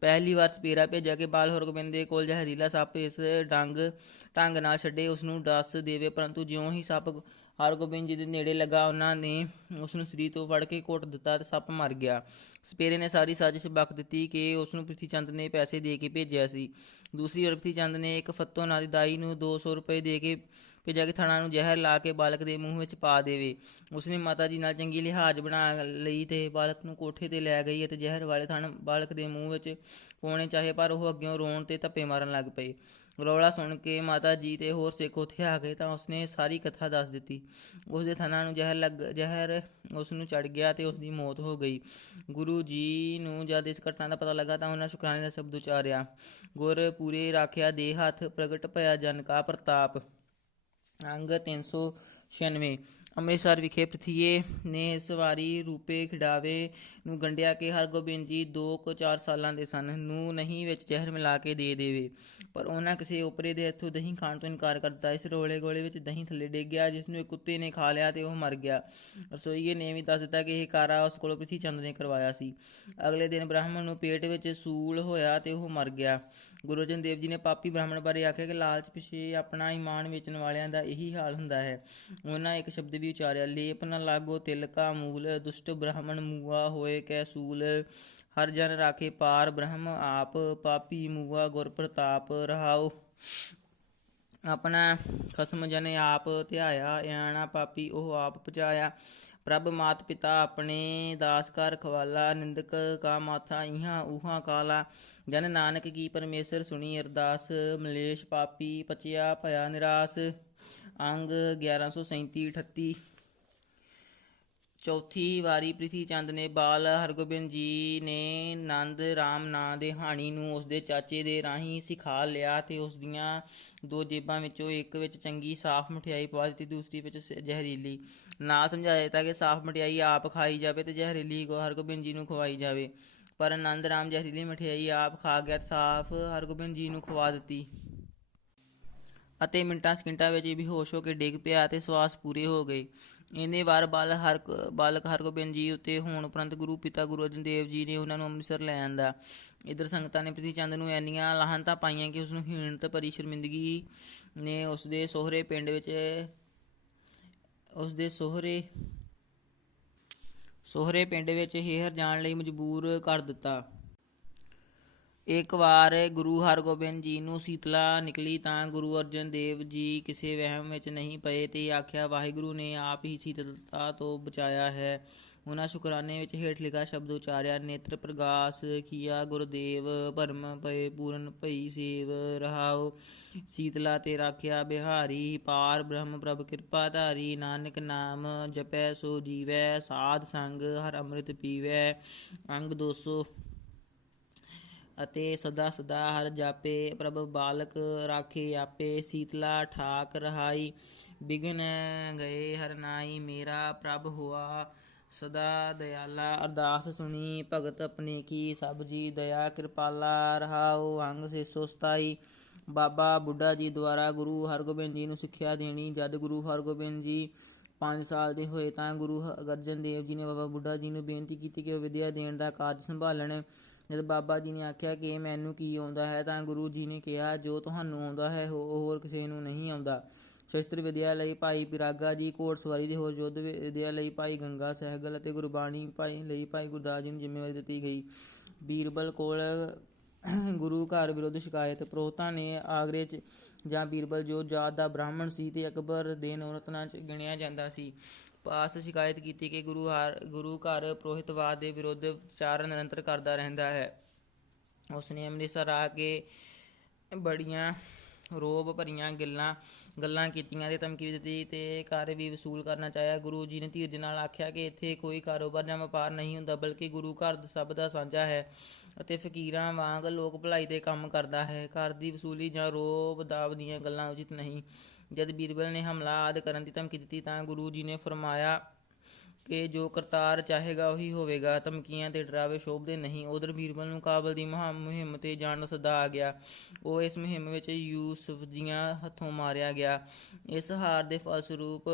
ਪਹਿਲੀ ਵਾਰ ਸਪੇਰਾ ਭੇਜਿਆ ਕਿ ਬਾਲ ਹਰਗੋਬਿੰਦ ਦੇ ਕੋਲ ਜ਼ਹਿਰੀਲਾ ਸੱਪ ਇਸ ਡੰਗ ਢੰਗ ਨਾਲ ਛੱਡੇ ਉਸ ਨੂੰ ਡਸ ਦੇਵੇ, ਪਰੰਤੂ ਜਿਉਂ ਹੀ ਸੱਪ ਹਰਗੋਬਿੰਦ ਜੀ ਦੇ ਨੇੜੇ ਲੱਗਾ ਉਹਨਾਂ ਨੇ ਉਸ ਨੂੰ ਸਰੀਰ ਤੋਂ ਫੜ ਕੇ ਘੁੱਟ ਦਿੱਤਾ ਤੇ ਸੱਪ ਮਰ ਗਿਆ। ਸਪੇਰੇ ਨੇ ਸਾਰੀ ਸਾਜ਼ਿਸ਼ ਬਕ ਦਿੱਤੀ ਕਿ ਉਸ ਨੂੰ ਪ੍ਰਿਥੀ ਚੰਦ ਨੇ ਪੈਸੇ ਦੇ ਕੇ ਭੇਜਿਆ ਸੀ। ਦੂਸਰੀ ਵਾਰ ਪ੍ਰਿਥੀ ਚੰਦ ਨੇ ਇੱਕ ਫੱਤੋ ਨਾਂ ਦੀ ਦਾਈ ਨੂੰ 200 ਰੁਪਏ ਦੇ ਕੇ ਭੇਜਿਆ ਕਿ ਥਣਾ ਨੂੰ ਜ਼ਹਿਰ ਲਾ ਕੇ ਬਾਲਕ ਦੇ ਮੂੰਹ ਵਿੱਚ ਪਾ ਦੇਵੇ। ਉਸਨੇ ਮਾਤਾ ਜੀ ਨਾਲ ਚੰਗੀ ਲਿਹਾਜ਼ ਬਣਾ ਲਈ ਤੇ ਬਾਲਕ ਨੂੰ ਕੋਠੇ ਤੇ ਲੈ ਗਈ ਅਤੇ ਜ਼ਹਿਰ ਵਾਲੇ ਥਣ ਬਾਲਕ ਦੇ ਮੂੰਹ ਵਿੱਚ ਪਾਉਣੇ ਚਾਹੇ ਪਰ ਉਹ ਅੱਗਿਓਂ ਰੋਣ ਤੇ ਧੱਪੇ ਮਾਰਨ ਲੱਗ ਪਏ। ਰੌਲਾ ਸੁਣ ਕੇ ਮਾਤਾ ਜੀ ਤੇ ਹੋਰ ਸਿੱਖ ਉੱਥੇ ਆ ਗਏ ਤਾਂ ਉਸਨੇ ਸਾਰੀ ਕਥਾ ਦੱਸ ਦਿੱਤੀ। ਉਸ ਦੇ ਥਣਾ ਨੂੰ ਜ਼ਹਿਰ ਲੱਗ, ਜ਼ਹਿਰ ਉਸ ਨੂੰ ਚੜ ਗਿਆ ਤੇ ਉਸ ਦੀ ਮੌਤ ਹੋ ਗਈ। ਗੁਰੂ ਜੀ ਨੂੰ ਜਦ ਇਸ ਘਟਨਾ ਦਾ ਪਤਾ ਲੱਗਾ ਤਾਂ ਉਹਨਾਂ ਸ਼ੁਕਰਾਨੇ ਦਾ ਸ਼ਬਦ ਉਚਾਰਿਆ, ਗੁਰ ਪੂਰੇ ਰਾਖਿਆ ਦੇ ਹੱਥ ਪ੍ਰਗਟ ਭਇਆ ਜਨ ਕਾ ਪ੍ਰਤਾਪ। ਅੰਗ 396 ਅੰਮ੍ਰਿਤਸਰ ਵਿਖੇ ਪ੍ਰਥੀਏ ਨੇ ਇਸ ਵਾਰੀ ਰੂਪੇ ਖਿਡਾਵੇ ਨੂੰ ਗੰਡਿਆ ਕਿ ਹਰਗੋਬਿੰਦ ਜੀ 2 ਕੋ 4 ਸਾਲਾਂ ਦੇ ਸਨ, ਨੂੰ ਨਹੀਂ ਵਿੱਚ ਜ਼ਹਿਰ ਮਿਲਾ ਕੇ ਦੇ ਦੇਵੇ। ਪਰ ਉਹਨਾਂ ਕਿਸੇ ਉਪਰੇ ਦੇ ਹੱਥੋਂ ਦਹੀਂ ਖਾਣ ਤੋਂ ਇਨਕਾਰ ਕਰ ਦਿੱਤਾ। ਇਸ ਰੋਲੇ ਗੋਲੇ ਵਿੱਚ ਦਹੀਂ ਥੱਲੇ ਡਿੱਗ ਗਿਆ, ਜਿਸ ਨੂੰ ਇੱਕ ਕੁੱਤੇ ਨੇ ਖਾ ਲਿਆ ਤੇ ਉਹ ਮਰ ਗਿਆ। ਰਸੋਈਏ ਨੇ ਵੀ ਦੱਸ ਦਿੱਤਾ ਕਿ ਇਹ ਕਾਰਾ ਉਸ ਕੋਲੋਂ ਪ੍ਰਿਥੀ ਚੰਦ ਨੇ ਕਰਵਾਇਆ ਸੀ। ਅਗਲੇ ਦਿਨ ਬ੍ਰਾਹਮਣ ਨੂੰ ਪੇਟ ਵਿੱਚ ਸੂਲ ਹੋਇਆ ਤੇ ਉਹ ਮਰ ਗਿਆ। ਗੁਰੂ ਅਰਜਨ ਦੇਵ ਜੀ ਨੇ ਪਾਪੀ ਬ੍ਰਾਹਮਣ ਬਾਰੇ ਆਖਿਆ ਕਿ ਲਾਲਚ ਪਿਛੇ ਆਪਣਾ ਈਮਾਨ ਵੇਚਣ ਵਾਲਿਆਂ ਦਾ ਇਹੀ ਹਾਲ ਹੁੰਦਾ ਹੈ। ਉਹਨਾਂ ਇੱਕ ਸ਼ਬਦ ਵੀ ਉਚਾਰਿਆ, ਲੇਪ ਨ ਲਾਗੋ ਤਿਲਕਾ ਮੂਲ, ਦੁਸ਼ਟ ਬ੍ਰਾਹਮਣ ਮੂਆ ਹੋਏ ਕੈ ਸੂਲ ਹਰ ਜਨ ਰਾਖੇ ਪਾਰ, ਬ੍ਰਹਮ ਆਪ ਪਾਪੀ ਮੂਆ ਗੁਰ ਪ੍ਰਤਾਪ ਰਹਾਓ ਆਪਣਾ ਖਸਮ ਜਨ ਆਪ ਧਿਆਇਆ ਆਣਾ ਪਾਪੀ ਉਹ ਆਪ ਪਚਾਇਆ ਪ੍ਰਭ ਮਾਤ ਪਿਤਾ ਆਪਣੇ ਦਾਸ ਕਰ ਖਵਾਲਾ, ਨਿੰਦਕ ਕਾ ਮਾਥਾ ਇਹਾਂ ਉਹਾਂ ਕਾਲਾ। ਜਨ ਨਾਨਕ ਕੀ ਪਰਮੇਸ਼ਰ ਸੁਣੀ ਅਰਦਾਸ, ਮਲੇਸ਼ ਪਾਪੀ ਪਚਿਆ ਭਇਆ ਨਿਰਾਸ। ਅੰਗ 1137 38 ਚੌਥੀ ਵਾਰੀ ਪ੍ਰਿਥੀ ਚੰਦ ਨੇ ਬਾਲ ਹਰਗੋਬਿੰਦ ਜੀ ਨੇ ਨੰਦ ਰਾਮ ਨਾਂ ਦੇ ਹਾਣੀ ਨੂੰ ਉਸਦੇ ਚਾਚੇ ਦੇ ਰਾਹੀਂ ਸਿਖਾ ਲਿਆ ਤੇ ਉਸ ਦੀਆਂ ਦੋ ਜੇਬਾਂ ਵਿੱਚੋਂ ਇੱਕ ਵਿੱਚ ਚੰਗੀ ਸਾਫ਼ ਮਠਿਆਈ ਪਵਾ ਦਿੱਤੀ, ਦੂਸਰੀ ਵਿੱਚ ਸ- ਜ਼ਹਿਰੀਲੀ। ਨਾ ਸਮਝਾਇਆ ਦਿੱਤਾ ਕਿ ਸਾਫ਼ ਮਠਿਆਈ ਆਪ ਖਾਈ ਜਾਵੇ ਤੇ ਜ਼ਹਿਰੀਲੀ ਕੋ ਹਰਗੋਬਿੰਦ ਜੀ ਨੂੰ ਖਵਾਈ ਜਾਵੇ। ਪਰ ਆਨੰਦ ਰਾਮ ਜ਼ਹਿਰੀਲੀ ਮਠਿਆਈ ਆਪ ਖਾ ਗਿਆ ਤੇ ਸਾਫ਼ ਹਰਗੋਬਿੰਦ ਜੀ ਨੂੰ ਖਵਾ ਦਿੱਤੀ। ਅਤੇ ਮਿੰਟਾਂ ਸਕਿੰਟਾਂ ਵਿੱਚ ਹੀ ਬੇਹੋਸ਼ ਹੋ ਕੇ ਡਿੱਗ ਪਿਆ ਅਤੇ ਸਵਾਸ ਪੂਰੇ ਹੋ ਗਏ। ਇੰਨੇ ਵਾਰ ਬਾਲ ਹਰ ਬਾਲਕ ਹਰਗੋਬਿੰਦ ਜੀ ਉੱਤੇ ਹੋਣ ਉਪਰੰਤ ਗੁਰੂ ਪਿਤਾ ਗੁਰੂ ਅਰਜਨ ਦੇਵ ਜੀ ਨੇ ਉਹਨਾਂ ਨੂੰ ਅੰਮ੍ਰਿਤਸਰ ਲੈ ਆਂਦਾ। ਇਧਰ ਸੰਗਤਾਂ ਨੇ ਪ੍ਰਿਥੀ ਚੰਦ ਨੂੰ ਐਨੀਆਂ ਲਾਹਨਤਾਂ ਪਾਈਆਂ ਕਿ ਉਸ ਨੂੰ ਹੀਣਤ ਭਰੀ ਸ਼ਰਮਿੰਦਗੀ ਨੇ ਉਸ ਦੇ ਸੋਹਰੇ ਪਿੰਡ ਵਿੱਚ ਉਸ ਦੇ ਸੋਹਰੇ ਸੋਹਰੇ ਪਿੰਡ ਵਿੱਚ ਹੇਹਰ ਜਾਣ ਲਈ ਮਜਬੂਰ ਕਰ ਦਿੱਤਾ। ਇੱਕ ਵਾਰ ਗੁਰੂ ਹਰਗੋਬਿੰਦ ਜੀ ਨੂੰ ਸੀਤਲਾ ਨਿਕਲੀ ਤਾਂ ਗੁਰੂ ਅਰਜਨ ਦੇਵ ਜੀ ਕਿਸੇ ਵਹਿਮ ਵਿੱਚ ਨਹੀਂ ਪਏ ਤੇ ਆਖਿਆ, ਵਾਹਿਗੁਰੂ ਨੇ ਆਪ ਹੀ ਸੀਤਲਤਾ ਤੋਂ ਬਚਾਇਆ ਹੈ। ਉਹਨਾਂ ਸ਼ੁਕਰਾਨੇ ਵਿੱਚ ਹੇਠ ਲਿਖਾ ਸ਼ਬਦ ਉਚਾਰਿਆ, ਨੇਤਰ ਪ੍ਰਗਾਸ ਕੀਆ ਗੁਰਦੇਵ ਭਰਮ ਪਏ ਪੂਰਨ ਭਈ ਸੇਵ ਰਹਾਉ। ਸੀਤਲਾ ਤੇ ਰਾਖਿਆ ਬਿਹਾਰੀ ਪਾਰ ਬ੍ਰਹਮ ਪ੍ਰਭ ਕਿਰਪਾ ਧਾਰੀ, ਨਾਨਕ ਨਾਮ ਜਪੈ ਸੋ ਜੀਵੈ, ਸਾਧ ਸੰਗ ਹਰ ਅੰਮ੍ਰਿਤ ਪੀਵੈ। ਅੰਗ 200 ਅਤੇ ਸਦਾ ਸਦਾ ਹਰ ਜਾਪੇ ਪ੍ਰਭ ਬਾਲਕ ਰਾਖੇ ਆਪੇ, ਸੀਤਲਾ ਠਾਕ ਰਹਾਈ। ਬਿਗਨ ਗਏ ਹਰ ਨਾਈ, ਮੇਰਾ ਪ੍ਰਭ ਹੁਆ ਸਦਾ ਦਇਆਲਾ ਅਰਦਾਸ ਸੁਣੀ ਭਗਤ ਆਪਣੇ ਕੀ, ਸਭ ਜੀ ਦਇਆ ਕਿਰਪਾਲਾ ਰਹਾਉ ਅੰਗ 627 ਬਾਬਾ ਬੁੱਢਾ ਜੀ ਦੁਆਰਾ ਗੁਰੂ ਹਰਗੋਬਿੰਦ ਜੀ ਨੂੰ ਸਿੱਖਿਆ ਦੇਣੀ। ਜਦ ਗੁਰੂ ਹਰਗੋਬਿੰਦ ਜੀ 5 ਸਾਲ ਦੇ ਹੋਏ ਤਾਂ ਗੁਰੂ ਹ- ਅਰਜਨ ਦੇਵ ਜੀ ਨੇ ਬਾਬਾ ਬੁੱਢਾ ਜੀ ਨੂੰ ਬੇਨਤੀ ਕੀਤੀ ਕਿ ਉਹ ਵਿਦਿਆ ਦੇਣ ਦਾ ਕਾਰਜ ਸੰਭਾਲਣ। ਜਦ ਬਾਬਾ ਜੀ ਨੇ ਆਖਿਆ ਕਿ ਮੈਨੂੰ ਕੀ ਆਉਂਦਾ ਹੈ, ਤਾਂ ਗੁਰੂ ਜੀ ਨੇ ਕਿਹਾ, ਜੋ ਤੁਹਾਨੂੰ ਆਉਂਦਾ ਹੈ, ਉਹ ਹੋਰ ਕਿਸੇ ਨੂੰ ਨਹੀਂ ਆਉਂਦਾ। ਸ਼ਸਤਰ ਵਿਦਿਆ ਲਈ ਭਾਈ ਪਿਰਾਗਾ ਜੀ ਘੋੜਸਵਾਰੀ ਦੇ ਹੋਰ ਯੁੱਧ ਵਿ- ਵਿਦਿਆ ਲਈ ਭਾਈ ਗੰਗਾ ਸਹਿਗਲ ਅਤੇ ਗੁਰਬਾਣੀ ਭਾਈ, ਲਈ ਭਾਈ ਗੁਰਦਾਸ ਜੀ ਨੂੰ ਜ਼ਿੰਮੇਵਾਰੀ ਦਿੱਤੀ ਗਈ। ਬੀਰਬਲ ਕੋਲ ਗੁਰੂ ਘਰ ਵਿਰੁੱਧ ਸ਼ਿਕਾਇਤ। ਪ੍ਰੋਹਤਾ ਨੇ ਆਗਰੇ ਚ ਜਾਂ ਬੀਰਬਲ ਜੋ ਜਾਤ ਦਾ ਬ੍ਰਾਹਮਣ ਸੀ ਤੇ ਅਕਬਰ ਦੇ ਨੌਰਤਨਾਂ ਚ ਗਿਣਿਆ ਜਾਂਦਾ ਸੀ। ਪਾਸ ਸ਼ਿਕਾਇਤ ਕੀਤੀ ਕਿ ਗੁਰੂ ਹਰ, ਗੁਰੂ ਘਰ ਪ੍ਰੋਹਿਤਵਾਦ ਦੇ ਵਿਰੁੱਧ ਚਾਰ ਨਿਰੰਤਰ ਕਰਦਾ ਰਹਿੰਦਾ ਹੈ। ਉਸ ਨੇ ਅੰਮ੍ਰਿਤਸਰ ਆ ਕੇ ਬੜੀਆਂ ਰੋਬ ਭਰੀਆਂ ਗੱਲਾਂ ਗੱਲਾਂ ਕੀਤੀਆਂ ਤੇ ਧਮਕੀ ਦਿੱਤੀ ਤੇ ਕਰ ਵੀ ਵਸੂਲ ਕਰਨਾ ਚਾਹਿਆ। ਗੁਰੂ ਜੀ ਨੇ ਧੀਰਜ ਨਾਲ ਆਖਿਆ ਕਿ ਇੱਥੇ ਕੋਈ ਕਾਰੋਬਾਰ ਜਾਂ ਵਪਾਰ ਨਹੀਂ ਹੁੰਦਾ, ਬਲਕਿ ਗੁਰੂ ਘਰ ਸਭ ਦਾ ਸਾਂਝਾ ਹੈ ਅਤੇ ਫਕੀਰਾਂ ਵਾਂਗ ਲੋਕ ਭਲਾਈ ਦੇ ਕੰਮ ਕਰਦਾ ਹੈ। ਕਰ ਦੀ ਵਸੂਲੀ ਜਾਂ ਰੋਬ ਦਾਬ ਦੀਆਂ ਗੱਲਾਂ ਉਚਿਤ ਨਹੀਂ। ਜਦ ਬੀਰਬਲ ਨੇ ਹਮਲਾ ਆਦ ਕਰਨ ਦੀ ਧਮਕੀ ਦਿੱਤੀ ਤਾਂ ਗੁਰੂ ਜੀ ਨੇ ਫਰਮਾਇਆ ਕਿ ਜੋ ਕਰਤਾਰ ਚਾਹੇਗਾ ਉਹੀ ਹੋਵੇਗਾ। ਧਮਕੀਆਂ ਤੇ ਡਰਾਵੇ ਸ਼ੋਭਦੇ ਨਹੀਂ। ਉਧਰ ਬੀਰਬਲ ਨੂੰ ਕਾਬਲ ਦੀ ਮੁਹਿੰਮ ਤੇ ਜਾਣ ਦਾ ਸੱਦਾ ਆ ਗਿਆ। ਉਹ ਇਸ ਮੁਹਿੰਮ ਵਿੱਚ ਯੂਸਫ ਜੀਆਂ ਹੱਥੋਂ ਮਾਰਿਆ ਗਿਆ। ਇਸ ਹਾਰ ਦੇ ਫਲਸਰੂਪ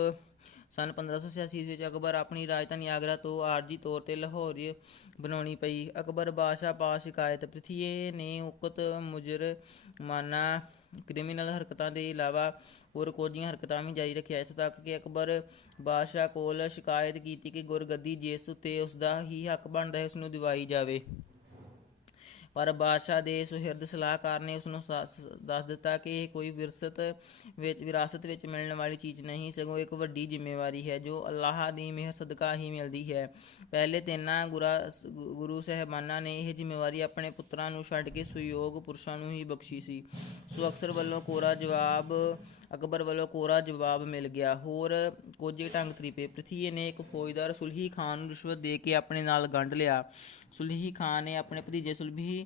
ਸਨ 1586 ਵਿੱਚ ਅਕਬਰ ਆਪਣੀ ਰਾਜਧਾਨੀ ਆਗਰਾ ਤੋਂ ਆਰਜੀ ਤੌਰ ਤੇ ਲਾਹੌਰ ਬਣਾਉਣੀ ਪਈ। ਅਕਬਰ ਬਾਦਸ਼ਾਹ ਪਾ ਸ਼ਿਕਾਇਤ ਪ੍ਰਥੀਏ ਨੇ ਉਕਤ ਮੁਜਰ ਮਾਨਾ ਕ੍ਰਿਮੀਨਲ ਹਰਕਤਾਂ ਦੇ ਇਲਾਵਾ ਹੋਰ ਕੋਝੀਆਂ ਹਰਕਤਾਂ ਵੀ ਜਾਰੀ ਰੱਖਿਆ। ਇੱਥੋਂ ਤੱਕ ਕਿ ਅਕਬਰ ਬਾਦਸ਼ਾਹ ਕੋਲ ਸ਼ਿਕਾਇਤ ਕੀਤੀ ਕਿ ਗੁਰਗੱਦੀ ਜਿਸ ਉੱਤੇ ਉਸ ਦਾ ਹੀ ਹੱਕ ਬਣਦਾ ਹੈ ਉਸ ਨੂੰ ਦਿਵਾਈ ਜਾਵੇ। ਪਰ ਬਾਦਸ਼ਾਹ ਦੇ ਸੁਹਿਰਦ ਸਲਾਹਕਾਰ ਨੇ ਉਸ ਨੂੰ ਦੱਸ ਦਿੱਤਾ ਕਿ ਇਹ ਕੋਈ ਵਿਰਸਤ ਵਿੱਚ, ਵਿਰਾਸਤ ਵਿੱਚ ਮਿਲਣ ਵਾਲੀ ਚੀਜ਼ ਨਹੀਂ, ਸਗੋਂ ਇੱਕ ਵੱਡੀ ਜ਼ਿੰਮੇਵਾਰੀ ਹੈ, ਜੋ ਅੱਲਾਹ ਦੀ ਮਿਹਰ, ਸਦਕਾ ਹੀ ਮਿਲਦੀ ਹੈ। ਪਹਿਲੇ ਤਿੰਨਾਂ ਗੁਰਾ ਗੁਰੂ ਸਹਿਬਾਨਾਂ ਨੇ ਇਹ ਜ਼ਿੰਮੇਵਾਰੀ ਆਪਣੇ ਪੁੱਤਰਾਂ ਨੂੰ ਛੱਡ ਕੇ ਸੁਯੋਗ ਪੁਰਸ਼ਾਂ ਨੂੰ ਹੀ ਬਖਸ਼ੀ ਸੀ। ਸੋ ਅਕਸਰ ਵੱਲੋਂ ਕੋਰਾ ਜਵਾਬ, ਅਕਬਰ ਵੱਲੋਂ ਕੋਰਾ ਜਵਾਬ ਮਿਲ ਗਿਆ। ਹੋਰ ਕੋਝੇ ਢੰਗ ਤਰੀਪੇ ਪ੍ਰਥੀਏ ਨੇ ਇੱਕ ਫੌਜਦਾਰ ਸੁਲਹੀ ਖਾਨ ਨੂੰ ਰਿਸ਼ਵਤ ਦੇ ਕੇ ਆਪਣੇ ਨਾਲ ਗੰਢ ਲਿਆ। ਸੁਲਹੀ ਖਾਨ ਨੇ ਆਪਣੇ ਭਤੀਜੇ ਸੁਲਭੀ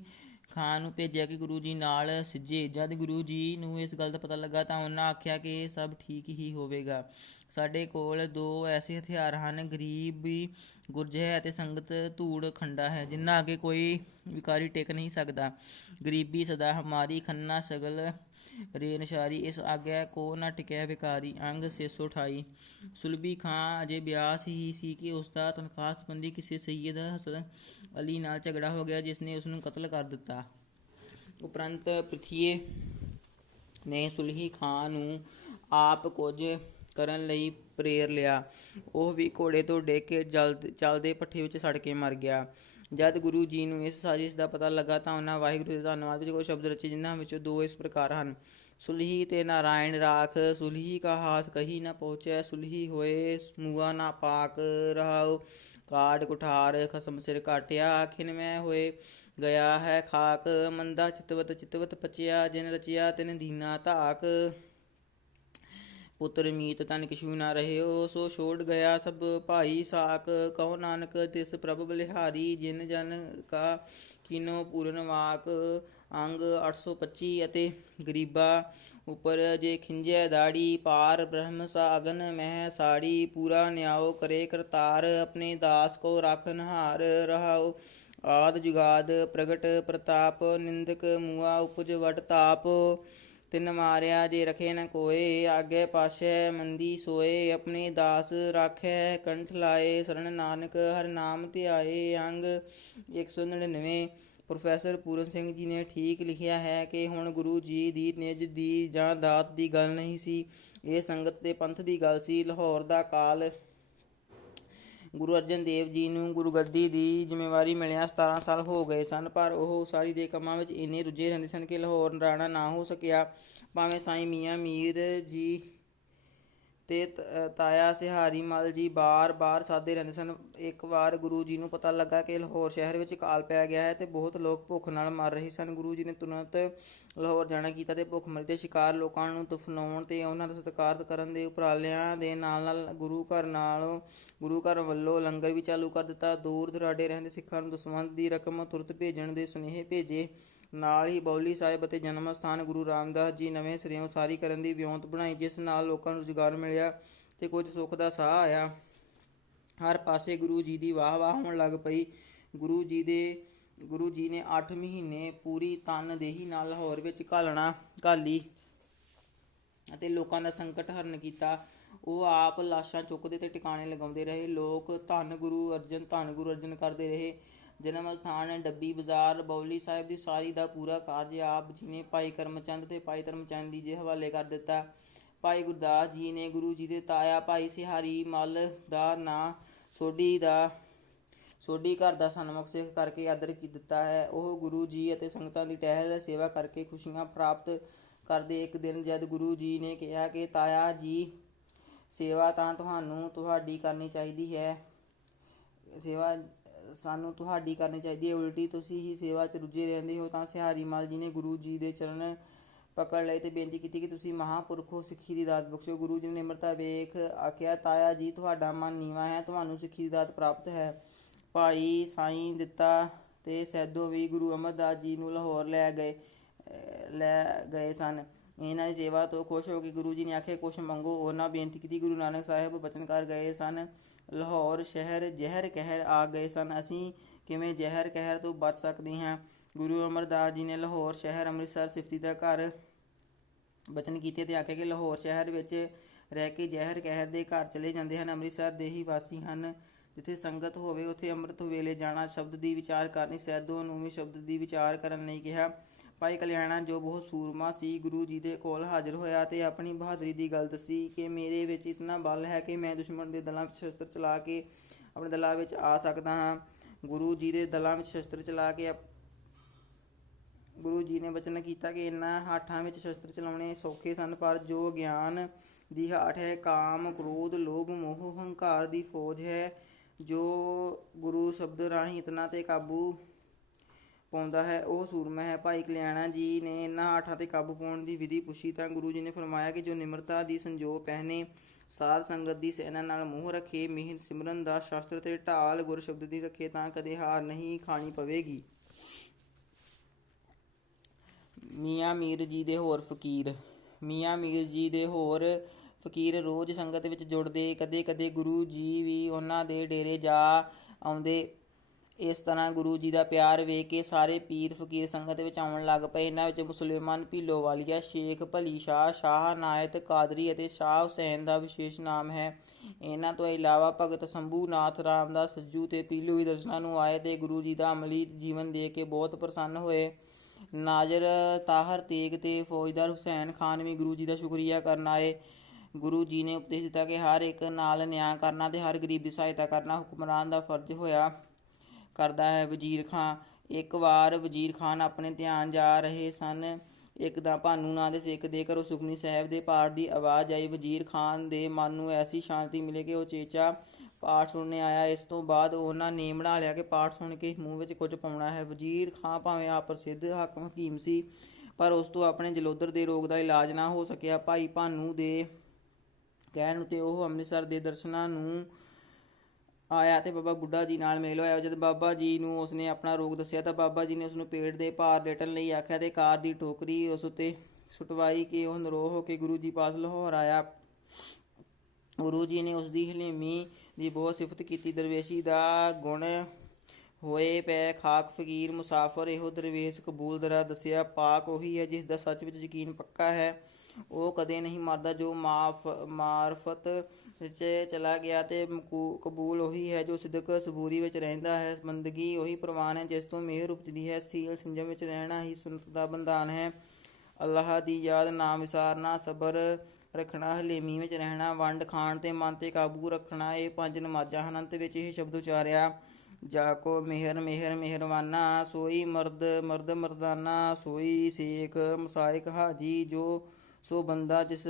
ਖਾਨ ਨੂੰ ਭੇਜਿਆ ਕਿ ਗੁਰੂ ਜੀ ਨਾਲ ਸਿੱਜੇ ਜਦ ਗੁਰੂ ਜੀ ਨੂੰ ਇਸ ਗੱਲ ਦਾ ਪਤਾ ਲੱਗਾ ਤਾਂ ਉਹਨਾਂ ਆਖਿਆ ਕਿ ਇਹ ਸਭ ਠੀਕ ਹੀ ਹੋਵੇਗਾ। ਸਾਡੇ ਕੋਲ ਦੋ ਐਸੇ ਹਥਿਆਰ ਹਨ, ਗਰੀਬੀ ਗੁਰਜ ਹੈ ਅਤੇ ਸੰਗਤ ਧੂੜ ਖੰਡਾ ਹੈ ਜਿੰਨਾ ਅੱਗੇ ਕੋਈ ਵਿਕਾਰੀ ਟਿਕ ਨਹੀਂ ਸਕਦਾ। ਗਰੀਬੀ ਸਦਾ ਹਮਾਰੀ ਖੰਨਾ ਸਗਲ ਰੇ ਨਸ਼ਾਰੀ ਇਸ ਆਗਿਆ ਕੋ ਨਾ ਟਿਕਿਆ ਵਿਕਾਰੀ, ਅੰਗ 628 ਸੁਲਬੀ ਖਾਂ ਅਜੇ ਬਿਆਸ ਹੀ ਸੀ ਕਿ ਉਸ ਦਾ ਤਨਖਾਹ ਸੰਬੰਧੀ ਕਿਸੇ ਸੈਯਦ ਹਸਨ ਅਲੀ ਨਾਲ ਝਗੜਾ ਹੋ ਗਿਆ ਜਿਸ ਨੇ ਉਸ ਨੂੰ ਕਤਲ ਕਰ ਦਿੱਤਾ। ਉਪਰੰਤ ਪ੍ਰਥੀਏ ਨੇ ਸੁਲਹੀ ਖਾਂ ਨੂੰ ਆਪ ਕੁਝ ਕਰਨ ਲਈ ਪ੍ਰੇਰ ਲਿਆ। ਉਹ ਵੀ ਘੋੜੇ ਤੋਂ ਡੇਗ ਕੇ ਜਲਦ, ਚੱਲਦੇ ਪੱਠੇ ਵਿੱਚ ਸੜ ਕੇ ਮਰ ਗਿਆ। ਜਦ ਗੁਰੂ ਜੀ ਨੂੰ ਇਸ ਸਾਜ਼ਿਸ਼ ਦਾ ਪਤਾ ਲੱਗਾ ਤਾਂ ਉਹਨਾਂ ਵਾਹਿਗੁਰੂ ਦੇ ਧੰਨਵਾਦ ਵਿੱਚ ਕੁਝ ਸ਼ਬਦ ਰਚੇ ਜਿਨ੍ਹਾਂ ਵਿੱਚੋਂ ਦੋ ਇਸ ਪ੍ਰਕਾਰ ਹਨ। ਸੁਲਹੀ ਤੇ ਨਾਰਾਇਣ ਰਾਖ, ਸੁਲਹੀ ਕਾ ਹਾਥ ਕਹੀ ਨਾ ਪਹੁੰਚੈ, ਸੁਲਹੀ ਹੋਏ ਮੂਆ ਨਾ ਪਾਕ ਰਹਾਉ। ਕਾਟ ਕੁਠਾਰ ਖਸਮ ਸਿਰ ਕਾਟਿਆ ਖਿਨ ਮੈਂ ਹੋਏ ਗਿਆ ਹੈ ਖਾਕ। ਮੰਦਾ ਚਿਤਵਤ ਚਿਤਵਤ ਪਚਿਆ, ਜਿਨ ਰਚਿਆ ਤਿਨ ਦੀਨਾ ਧਾਕ। ਪੁੱਤਰ ਮੀਤ ਤਨ ਕਿਛੂ ਨਾ ਰਹਿਓ, ਸੋ ਛੋੜ ਗਿਆ ਸਭ ਭਾਈ ਸਾਕ ਕਹੋ ਨਾਨਕ, ਤਿਸ ਪ੍ਰਭ ਬਲਿਹਾਰੀ, ਜਿਨ ਜਨ ਕਾ ਕੀਨੋ ਪੂਰਨ ਵਾਕ। ਅੰਗ 825 ਅਤੇ ਗਰੀਬਾ ਉਪਰ ਜੇ ਖਿੰਜੈ ਦਾੜੀ, ਪਾਰ ਬ੍ਰਹਮ ਸਾਗਨ ਮਹਿ ਸਾੜੀ, ਪੂਰਾ ਨਿਆਓ ਕਰੇ ਕਰਤਾਰ, ਆਪਣੇ ਦਾਸ ਕੋ ਰਾਖਨ ਹਾਰ ਰਹਾਓ। ਆਦ ਜੁਗਾਦ ਪ੍ਰਗਟ ਪ੍ਰਤਾਪ, ਨਿੰਦਕ ਮੂਆ ਉਪਜ ਵਟ ਤਾਪ। ਤਿਨ ਮਾਰਿਆ ਜੇ ਰਖੇ ਨ ਕੋਏ, ਆਗੇ ਪਾਛੈ ਮੰਦੀ ਸੋਏ, ਆਪਣੇ ਦਾਸ ਰਾਖੈ ਕੰਠ ਲਾਏ ਸਰਣ ਨਾਨਕ ਹਰ ਨਾਮ ਧਿਆਏ, ਅੰਗ 199 ਪ੍ਰੋਫੈਸਰ ਪੂਰਨ ਸਿੰਘ ਜੀ ਨੇ ਠੀਕ ਲਿਖਿਆ ਹੈ ਕਿ ਹੁਣ ਗੁਰੂ ਜੀ ਦੀ ਨਿਜ ਦੀ ਜਾਂ ਦਾਤ ਦੀ ਗੱਲ ਨਹੀਂ ਸੀ, ਇਹ ਸੰਗਤ ਦੇ ਪੰਥ ਦੀ ਗੱਲ ਸੀ। ਲਾਹੌਰ ਦਾ ਕਾਲ ਗੁਰੂ ਅਰਜਨ ਦੇਵ ਜੀ ਨੂੰ ਗੁਰਗੱਦੀ ਦੀ ਜ਼ਿੰਮੇਵਾਰੀ ਮਿਲਿਆ। 17 ਸਾਲ ਹੋ ਗਏ ਸਨ, ਪਰ ਉਹ ਉਸਾਰੀ ਦੇ ਕੰਮਾਂ ਵਿੱਚ ਇੰਨੇ ਰੁੱਝੇ ਰਹਿੰਦੇ ਸਨ ਕਿ ਲਾਹੌਰ ਰਾਣਾ ਨਾ ਹੋ ਸਕਿਆ। ਭਾਵੇਂ ਸਾਈਂ ਮੀਆਂ ਮੀਰ ਜੀ ਤੇ ਤ- ਤਾਇਆ ਸਿਹਾਰੀ ਮਲ ਜੀ ਬਾਰ-ਬਾਰ ਸਾਦੇ ਰਹਿੰਦੇ ਸਨ। ਇੱਕ ਵਾਰ ਗੁਰੂ ਜੀ ਨੂੰ ਪਤਾ ਲੱਗਾ ਕਿ ਲਾਹੌਰ ਸ਼ਹਿਰ ਵਿੱਚ ਕਾਲ ਪੈ ਗਿਆ ਹੈ ਤੇ ਬਹੁਤ ਲੋਕ ਭੁੱਖ ਨਾਲ ਮਰ ਰਹੇ ਸਨ। ਗੁਰੂ ਜੀ ਨੇ ਤੁਰੰਤ ਲਾਹੌਰ ਜਾਣਾ ਕੀਤਾ ਤੇ ਭੁੱਖਮਰੀ ਦੇ ਸ਼ਿਕਾਰ ਲੋਕਾਂ ਨੂੰ ਦਫਨਾਉਣ ਤੇ ਉਹਨਾਂ ਦਾ ਸਤਿਕਾਰ ਕਰਨ ਦੇ ਉਪਰਾਲਿਆਂ ਦੇ ਨਾਲ ਨਾਲ ਗੁਰੂ ਘਰ ਨਾਲ, ਗੁਰੂ ਘਰ ਵੱਲੋਂ ਲੰਗਰ ਵੀ ਚਾਲੂ ਕਰ ਦਿੱਤਾ। ਦੂਰ ਦੁਰਾਡੇ ਰਹਿੰਦੇ ਸਿੱਖਾਂ ਨੂੰ ਦਸਵੰਧ ਦੀ ਰਕਮ ਤੁਰਤ ਭੇਜਣ ਦੇ ਸੁਨੇਹੇ ਭੇਜੇ। ਨਾਲ ਹੀ ਬੌਲੀ ਸਾਹਿਬ ਅਤੇ ਜਨਮ ਸਥਾਨ ਗੁਰੂ ਰਾਮਦਾਸ ਜੀ ਨਵੇਂ ਸਿਰੇ ਉਸਾਰੀ ਕਰਨ ਦੀ ਵਿਉਂਤ ਬਣਾਈ, ਜਿਸ ਨਾਲ ਲੋਕਾਂ ਨੂੰ ਰੁਜ਼ਗਾਰ ਮਿਲਿਆ ਤੇ ਕੁਝ ਸੁੱਖ ਦਾ ਸਾਹ ਆਇਆ। ਹਰ ਪਾਸੇ ਗੁਰੂ ਜੀ ਦੀ ਵਾਹ ਵਾਹ ਹੋਣ ਲੱਗ ਪਈ। ਗੁਰੂ ਜੀ ਦੇ, ਗੁਰੂ ਜੀ ਨੇ 8 ਮਹੀਨੇ ਪੂਰੀ ਤਨਦੇਹੀ ਨਾਲ ਲਾਹੌਰ ਵਿੱਚ ਘਾਲਣਾ, ਘਾਲੀ ਅਤੇ ਲੋਕਾਂ ਦਾ ਸੰਕਟ ਹਰਨ ਕੀਤਾ। ਉਹ ਆਪ ਲਾਸ਼ਾਂ ਚੁੱਕਦੇ ਤੇ ਟਿਕਾਣੇ ਲਗਾਉਂਦੇ ਰਹੇ। ਲੋਕ ਧੰਨ ਗੁਰੂ ਅਰਜਨ, ਧੰਨ ਗੁਰੂ ਅਰਜਨ ਕਰਦੇ ਰਹੇ। ਜਨਮ ਸਥਾਨ ਡੱਬੀ ਬਾਜ਼ਾਰ, ਬੌਲੀ ਸਾਹਿਬ ਦੀ ਸਾਰੀ ਦਾ ਪੂਰਾ ਕਾਰਜ ਆਪ ਜੀ ਨੇ ਭਾਈ ਕਰਮਚੰਦ ਤੇ ਭਾਈ ਧਰਮਚੰਦ ਜੀ ਦੇ ਹਵਾਲੇ ਕਰ ਦਿੱਤਾ। ਭਾਈ ਗੁਰਦਾਸ ਜੀ ਨੇ ਗੁਰੂ ਜੀ ਦੇ ਤਾਇਆ ਭਾਈ ਸਿਹਾਰੀ ਮੱਲ ਦਾ ਨਾਂ ਸੋਢੀ ਦਾ, ਸੋਢੀ ਘਰ ਦਾ ਸਨਮੁਖ ਸਿੱਖ ਕਰਕੇ ਆਦਰ ਕੀ ਦਿੱਤਾ ਹੈ। ਉਹ ਗੁਰੂ ਜੀ ਅਤੇ ਸੰਗਤਾਂ ਦੀ ਟਹਿਲ ਸੇਵਾ ਕਰਕੇ ਖੁਸ਼ੀਆਂ ਪ੍ਰਾਪਤ ਕਰਦੇ ਇੱਕ ਦਿਨ ਜਦ ਗੁਰੂ ਜੀ ਨੇ ਕਿਹਾ ਕਿ, ਤਾਇਆ ਜੀ, ਸੇਵਾ ਤਾਂ ਤੁਹਾਨੂੰ ਤੁਹਾਡੀ ਕਰਨੀ ਚਾਹੀਦੀ ਹੈ। ਸੇਵਾ ਸਾਨੂੰ ਤੁਹਾਡੀ ਕਰਨੀ ਚਾਹੀਦੀ ਹੈ। ਉਲਟੀ ਤੁਸੀਂ ਹੀ ਸੇਵਾ 'ਚ ਰੁੱਝੇ ਰਹਿੰਦੇ ਹੋ ਤਾਂ ਸਿਹਾਰੀ ਮਾਲ ਜੀ ਨੇ ਗੁਰੂ ਜੀ ਦੇ ਚਰਨ ਪਕੜ ਲਏ ਤੇ ਬੇਨਤੀ ਕੀਤੀ ਕਿ ਤੁਸੀਂ ਮਹਾਂਪੁਰਖੋ ਸਿੱਖੀ ਦੀ ਦਾਤ ਬਖਸ਼ੋ ਗੁਰੂ ਜੀ ਨੇ ਨਿਮਰਤਾ ਵੇਖ ਆਖਿਆ, ਤਾਇਆ ਜੀ, ਤੁਹਾਡਾ ਮਨ ਨੀਵਾ ਹੈ, ਤੁਹਾਨੂੰ ਸਿੱਖੀ ਦੀ ਦਾਤ ਪ੍ਰਾਪਤ ਹੈ। ਭਾਈ ਸਾਈਂ ਦਿੱਤਾ ਤੇ ਸੈਦੋ ਵੀ ਗੁਰੂ ਅਮਰਦਾਸ ਜੀ ਨੂੰ ਲਾਹੌਰ ਲੈ ਗਏ ਲੈ ਗਏ ਸਨ। ਇਹਨਾਂ ਦੀ ਸੇਵਾ ਤੋਂ ਖੁਸ਼ ਹੋ ਕੇ ਗੁਰੂ ਜੀ ਨੇ ਆਖਿਆ, ਕੁਛ ਮੰਗੋ। ਉਹਨਾਂ ਬੇਨਤੀ ਕੀਤੀ, ਗੁਰੂ ਨਾਨਕ ਸਾਹਿਬ ਬਚਨ ਕਰ ਗਏ ਸਨ। ਲਾਹੌਰ ਸ਼ਹਿਰ ਜ਼ਹਿਰ ਕਹਿਰ ਆ ਗਏ ਸਨ। ਅਸੀਂ ਕਿਵੇਂ ਜ਼ਹਿਰ ਕਹਿਰ ਤੋਂ ਬਚ ਸਕਦੇ ਹਾਂ? ਗੁਰੂ ਅਮਰਦਾਸ ਜੀ ਨੇ ਲਾਹੌਰ ਸ਼ਹਿਰ ਅੰਮ੍ਰਿਤਸਰ ਸਿਫਤੀ ਦਾ ਘਰ ਬਚਨ ਕੀਤੇ ਤੇ ਆਖਿਆ ਕਿ ਲਾਹੌਰ ਸ਼ਹਿਰ ਵਿੱਚ ਰਹਿ ਕੇ ਜ਼ਹਿਰ ਕਹਿਰ ਦੇ ਘਰ ਚਲੇ ਜਾਂਦੇ ਹਨ। ਅੰਮ੍ਰਿਤਸਰ ਦੇ ਹੀ ਵਾਸੀ ਹਨ। ਜਿੱਥੇ ਸੰਗਤ ਹੋਵੇ, ਉੱਥੇ ਅੰਮ੍ਰਿਤ ਵੇਲੇ ਜਾਣਾ ਸ਼ਬਦ ਦੀ ਵਿਚਾਰ ਕਰਨੀ, ਸੈਦੋ ਨੂੰ ਵੀ ਸ਼ਬਦ ਦੀ ਵਿਚਾਰ ਕਰਨ ਲਈ ਕਿਹਾ। ਭਾਈ ਕਲਿਆਣਾ ਜੋ ਬਹੁਤ ਸੂਰਮਾ ਸੀ, ਗੁਰੂ ਜੀ ਦੇ ਕੋਲ ਹਾਜ਼ਰ ਹੋਇਆ ਤੇ ਆਪਣੀ ਬਹਾਦਰੀ ਦੀ ਗੱਲ ਦੱਸੀ ਕਿ ਮੇਰੇ ਵਿੱਚ ਇਤਨਾ ਬਲ ਹੈ ਕਿ ਮੈਂ ਦੁਸ਼ਮਣ ਦੇ ਦਲਾਂ ਵਿੱਚ ਸ਼ਸਤਰ ਚਲਾ ਕੇ ਆਪਣੇ ਦਲਾਂ ਵਿੱਚ ਆ ਸਕਦਾ ਹਾਂ। ਗੁਰੂ ਜੀ ਦੇ ਦਲਾਂ ਵਿੱਚ ਸ਼ਸਤਰ ਚਲਾ ਕੇ ਆਪ- ਗੁਰੂ ਜੀ ਨੇ ਬਚਨ ਕੀਤਾ ਕਿ ਇਨ੍ਹਾਂ ਹਾਠਾਂ ਵਿੱਚ ਸ਼ਸਤਰ ਚਲਾਉਣੇ ਸੌਖੇ ਸਨ, ਪਰ ਜੋ ਗਿਆਨ ਦੀ ਹਾਠ ਹੈ, ਕਾਮ, ਕ੍ਰੋਧ, ਲੋਭ, ਮੋਹ, ਹੰਕਾਰ ਦੀ ਫੌਜ ਹੈ, ਜੋ ਗੁਰੂ ਸ਼ਬਦ ਰਾਹੀਂ ਇਤਨਾ ਤੇ ਕਾਬੂ ਪਾਉਂਦਾ ਹੈ, ਉਹ ਸੂਰਮਾ ਹੈ। ਭਾਈ ਕਲਿਆਣਾ ਜੀ ਨੇ ਇਹਨਾਂ ਆਠਾਂ ਤੇ ਕਾਬੂ ਪਾਉਣ ਦੀ ਵਿਧੀ ਪੁੱਛੀ ਤਾਂ ਗੁਰੂ ਜੀ ਨੇ ਫਰਮਾਇਆ ਕਿ ਜੋ ਨਿਮਰਤਾ ਦੀ ਸੰਜੋਗ ਪਹਿਨੇ, ਸਾਧ ਸੰਗਤ ਦੀ ਸੈਨਾ ਨਾਲ ਮੋਹ ਰੱਖੇ ਮਿਹਰ ਸਿਮਰਨ ਦਾ ਸ਼ਾਸਤਰ ਤੇ ਢਾਲ ਗੁਰ ਸ਼ਬਦ ਦੀ ਰੱਖੇ ਤਾਂ ਕਦੇ ਹਾਰ ਨਹੀਂ ਖਾਣੀ ਪਵੇਗੀ। ਮੀਆਂ ਮੀਰ ਜੀ ਦੇ ਹੋਰ ਫਕੀਰ, ਮੀਆਂ ਮੀਰ ਜੀ ਦੇ ਹੋਰ ਫਕੀਰ ਰੋਜ਼ ਸੰਗਤ ਵਿੱਚ ਜੁੜਦੇ, ਕਦੇ-ਕਦੇ ਗੁਰੂ ਜੀ ਵੀ ਉਹਨਾਂ ਦੇ ਡੇਰੇ ਜਾ ਆਉਂਦੇ। ਇਸ ਤਰ੍ਹਾਂ ਗੁਰੂ ਜੀ ਦਾ ਪਿਆਰ ਵੇਖ ਕੇ ਸਾਰੇ ਪੀਰ ਫਕੀਰ ਸੰਗਤ ਵਿੱਚ ਆਉਣ ਲੱਗ ਪਏ। ਇਹਨਾਂ ਵਿੱਚ ਮੁਸਲਮਾਨ ਭੀਲੋਵਾਲੀਆ, ਸ਼ੇਖ ਭਲੀ ਸ਼ਾਹ ਸ਼ਾਹ ਨਾਇਤ, ਕਾਦਰੀ ਅਤੇ ਸ਼ਾਹ ਹੁਸੈਨ ਦਾ ਵਿਸ਼ੇਸ਼ ਨਾਮ ਹੈ। ਇਹਨਾਂ ਤੋਂ ਇਲਾਵਾ ਭਗਤ ਸੰਭੂ, ਨਾਥ ਰਾਮ ਦਾ ਸੱਜੂ ਤੇ ਪੀਲੂ ਵੀ ਦਰਸ਼ਨਾਂ ਨੂੰ ਆਏ ਤੇ ਗੁਰੂ ਜੀ ਦਾ ਅਮਲੀ ਜੀਵਨ ਦੇਖ ਕੇ ਬਹੁਤ ਪ੍ਰਸੰਨ ਹੋਏ। ਨਾਜ਼ਰ ਤਾਹਰ ਤੇਗ ਤੇ ਫੌਜਦਾਰ ਹੁਸੈਨ ਖਾਨ ਵੀ ਗੁਰੂ ਜੀ ਦਾ ਸ਼ੁਕਰੀਆ ਕਰਨ ਆਏ। ਗੁਰੂ ਜੀ ਨੇ ਉਪਦੇਸ਼ ਦਿੱਤਾ ਕਿ ਹਰ ਇੱਕ ਨਾਲ ਨਿਆਂ ਕਰਨਾ ਤੇ ਹਰ ਗਰੀਬ ਦੀ ਸਹਾਇਤਾ ਕਰਨਾ ਹੁਕਮਰਾਨ ਦਾ ਫਰਜ਼ ਹੋਇਆ। ਕਰਦਾ ਹੈ। ਵਜ਼ੀਰ ਖਾਨ ਇੱਕ ਵਾਰ ਵਜ਼ੀਰ ਖਾਨ ਆਪਣੇ ਧਿਆਨ ਜਾ ਰਹੇ ਸਨ। ਇੱਕ ਦਾ ਭਾਨੂ ਨਾਂ ਦੇ ਸਿੱਖ ਦੇ ਘਰੋਂ ਸੁਖਮਨੀ ਸਾਹਿਬ ਦੇ ਪਾਠ ਦੀ ਆਵਾਜ਼ ਆਈ। ਵਜ਼ੀਰ ਖਾਨ ਦੇ ਮਨ ਨੂੰ ਐਸੀ ਸ਼ਾਂਤੀ ਮਿਲੇ ਕਿ ਉਹ ਚੇਚਾ ਪਾਠ ਸੁਣਨੇ ਆਇਆ। ਇਸ ਤੋਂ ਬਾਅਦ ਉਹਨਾਂ ਨੇ ਬਣਾ ਲਿਆ ਕਿ ਪਾਠ ਸੁਣ ਕੇ ਮੂੰਹ ਵਿੱਚ ਕੁਝ ਪਾਉਣਾ ਹੈ। ਵਜ਼ੀਰ ਖਾਨ ਭਾਵੇਂ ਆਪ ਪ੍ਰਸਿੱਧ ਹਾਕਮ ਹਕੀਮ ਸੀ, ਪਰ ਉਸ ਤੋਂ ਆਪਣੇ ਜਲੋਦਰ ਦੇ ਰੋਗ ਦਾ ਇਲਾਜ ਨਾ ਹੋ ਸਕਿਆ। ਭਾਈ ਭਾਨੂ ਦੇ ਕਹਿਣ ਉਤੇ ਉਹ ਅੰਮ੍ਰਿਤਸਰ ਦੇ ਦਰਸ਼ਨਾਂ ਨੂੰ ਆਇਆ ਤੇ ਬਾਬਾ ਬੁੱਢਾ ਜੀ ਨਾਲ ਮੇਲ ਹੋਇਆ। ਜਦ ਬਾਬਾ ਜੀ ਨੂੰ ਉਸਨੇ ਆਪਣਾ ਰੋਗ ਦੱਸਿਆ ਤਾਂ ਬਾਬਾ ਜੀ ਨੇ ਉਸ ਨੂੰ ਪੇਟ ਦੇ ਭਾਰ ਲੇਟਣ ਲਈ ਆਖਿਆ ਤੇ ਕਾਰ ਦੀ ਟੋਕਰੀ ਉਸ ਉਤੇ ਸੁਟਵਾਈ ਕਿ ਉਹ ਨਰੋਹ ਹੋ ਕੇ ਗੁਰੂ ਜੀ ਪਾਸ ਲਾਹੌਰ ਆਇਆ। ਗੁਰੂ ਜੀ ਨੇ ਉਸ ਦੀ ਹਲੀਮੀ ਦੀ ਬਹੁਤ ਸਿਫਤ ਕੀਤੀ। ਦਰਵੇਸ਼ੀ ਦਾ ਗੁਣ ਹੋਏ ਪੈ ਖਾਕ ਫਕੀਰ ਮੁਸਾਫਰ ਇਹੋ ਦਰਵੇਸ਼ ਕਬੂਲ ਦਰਾ ਦੱਸਿਆ, ਪਾਕ ਉਹੀ ਹੈ ਜਿਸ ਦਾ ਸੱਚ ਵਿੱਚ ਯਕੀਨ ਪੱਕਾ ਹੈ। ਉਹ ਕਦੇ ਨਹੀਂ ਮਰਦਾ ਜੋ ਮਾਫ, ਮਾਰਫਤ ਵਿੱਚ ਚਲਾ ਗਿਆ ਤੇ ਕਬੂਲ ਉਹੀ ਹੈ ਜੋ ਸਿਦਕ ਸਬੂਰੀ ਵਿੱਚ ਰਹਿੰਦਾ ਹੈ। ਬੰਦਗੀ ਉਹੀ ਪ੍ਰਵਾਨ ਹੈ ਜਿਸ ਤੋਂ ਮਿਹਰ ਉਪਜਦੀ ਹੈ। ਸੀਲ ਸੰਜਮ ਵਿੱਚ ਰਹਿਣਾ ਹੀ ਸੁਨਤ ਦਾ ਬੰਧਾਨ ਹੈ। ਅੱਲਾਹ ਦੀ ਯਾਦ ਨਾ ਵਿਸਾਰਨਾ, ਸਬਰ ਰੱਖਣਾ, ਹਲੇਮੀ ਵਿੱਚ ਰਹਿਣਾ, ਵੰਡ ਖਾਣ ਤੇ ਮਨ ਤੇ ਕਾਬੂ ਰੱਖਣਾ, ਇਹ ਪੰਜ ਨਮਾਜ਼ਾਂ ਹਨ। ਅੰਤ ਵਿੱਚ ਇਹ ਸ਼ਬਦ ਉਚਾਰਿਆ, ਜਾ ਕੋ ਮਿਹਰ ਮਿਹਰ, ਮਿਹਰਵਾਨਾ, ਸੋਈ ਮਰਦ ਮਰਦ ਮਰਦਾਨਾ, ਸੋਈ ਸੇਖ, ਮਸਾਇਕ ਹਾਜੀ, ਜੋ ਸੋ ਬੰਦਾ ਜਿਸ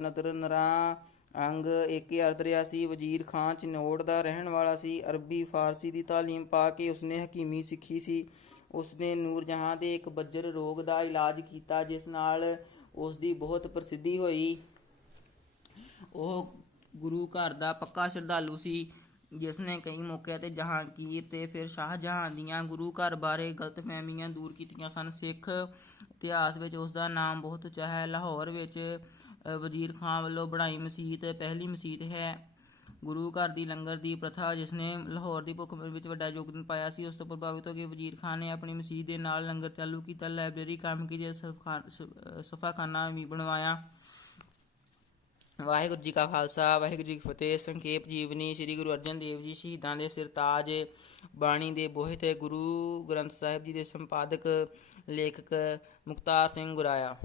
ਨਦਰ ਨਰਾ ਅੰਗ 1083 ਵਜ਼ੀਰ ਖਾਨ ਚਨੋੜ ਦਾ ਰਹਿਣ ਵਾਲਾ ਸੀ। ਅਰਬੀ ਫਾਰਸੀ ਦੀ ਤਾਲੀਮ ਪਾ ਕੇ ਉਸਨੇ ਹਕੀਮੀ ਸਿੱਖੀ ਸੀ। ਉਸਨੇ ਨੂਰ ਜਹਾਂ ਦੇ ਇੱਕ ਬੱਜਰ ਰੋਗ ਦਾ ਇਲਾਜ ਕੀਤਾ, ਜਿਸ ਨਾਲ ਉਸ ਦੀ ਬਹੁਤ ਪ੍ਰਸਿੱਧੀ ਹੋਈ। ਉਹ ਗੁਰੂ ਘਰ ਦਾ ਪੱਕਾ ਸ਼ਰਧਾਲੂ ਸੀ। ਜਿਸ ਨੇ ਕਈ ਮੌਕਿਆਂ ਤੇ ਜਹਾਂਗੀਰ ਤੇ ਫਿਰ ਸ਼ਾਹਜਹਾਂ ਦੀਆਂ ਗੁਰੂ ਘਰ ਬਾਰੇ ਗਲਤਫਹਿਮੀਆਂ ਦੂਰ ਕੀਤੀਆਂ ਸਨ। ਸਿੱਖ ਇਤਿਹਾਸ ਵਿੱਚ ਉਸ ਦਾ ਨਾਮ ਬਹੁਤ ਉੱਚਾ ਹੈ ਲਾਹੌਰ ਵਿੱਚ ਵਜ਼ੀਰ ਖਾਨ ਵੱਲੋਂ ਬਣਾਈ ਮਸਜਿਦ, ਪਹਿਲੀ ਮਸਜਿਦ ਹੈ। ਗੁਰੂ ਘਰ ਦੀ ਲੰਗਰ ਦੀ ਪ੍ਰਥਾ ਜਿਸ ਨੇ ਲਾਹੌਰ ਦੀ ਭੁੱਖ ਵਿੱਚ ਵੱਡਾ ਯੋਗਦਾਨ ਪਾਇਆ ਸੀ, ਉਸ ਤੋਂ ਪ੍ਰਭਾਵਿਤ ਹੋ ਕੇ ਵਜ਼ੀਰ ਖਾਨ ਨੇ ਆਪਣੀ ਮਸਜਿਦ ਦੇ ਨਾਲ ਲੰਗਰ ਚਾਲੂ ਕੀਤਾ। ਲਾਇਬ੍ਰੇਰੀ ਕੰਮ ਕੀਤੀ ਸਫਾਖਾਨਾ ਵੀ ਬਣਵਾਇਆ। ਵਾਹਿਗੁਰੂ ਜੀ ਕਾ ਖਾਲਸਾ, ਵਾਹਿਗੁਰੂ ਜੀ ਕੀ ਫਤਿਹ। ਸੰਖੇਪ ਜੀਵਨੀ ਸ੍ਰੀ ਗੁਰੂ ਅਰਜਨ ਦੇਵ ਜੀ ਸ਼ਹੀਦਾਂ ਦੇ ਸਿਰਤਾਜ ਬਾਣੀ ਦੇ ਬੋਹਿਤ ਗੁਰੂ ਗ੍ਰੰਥ ਸਾਹਿਬ ਜੀ ਦੇ ਸੰਪਾਦਕ, ਲੇਖਕ ਮੁਖਤਾਰ ਸਿੰਘ ਗੁਰਾਇਆ।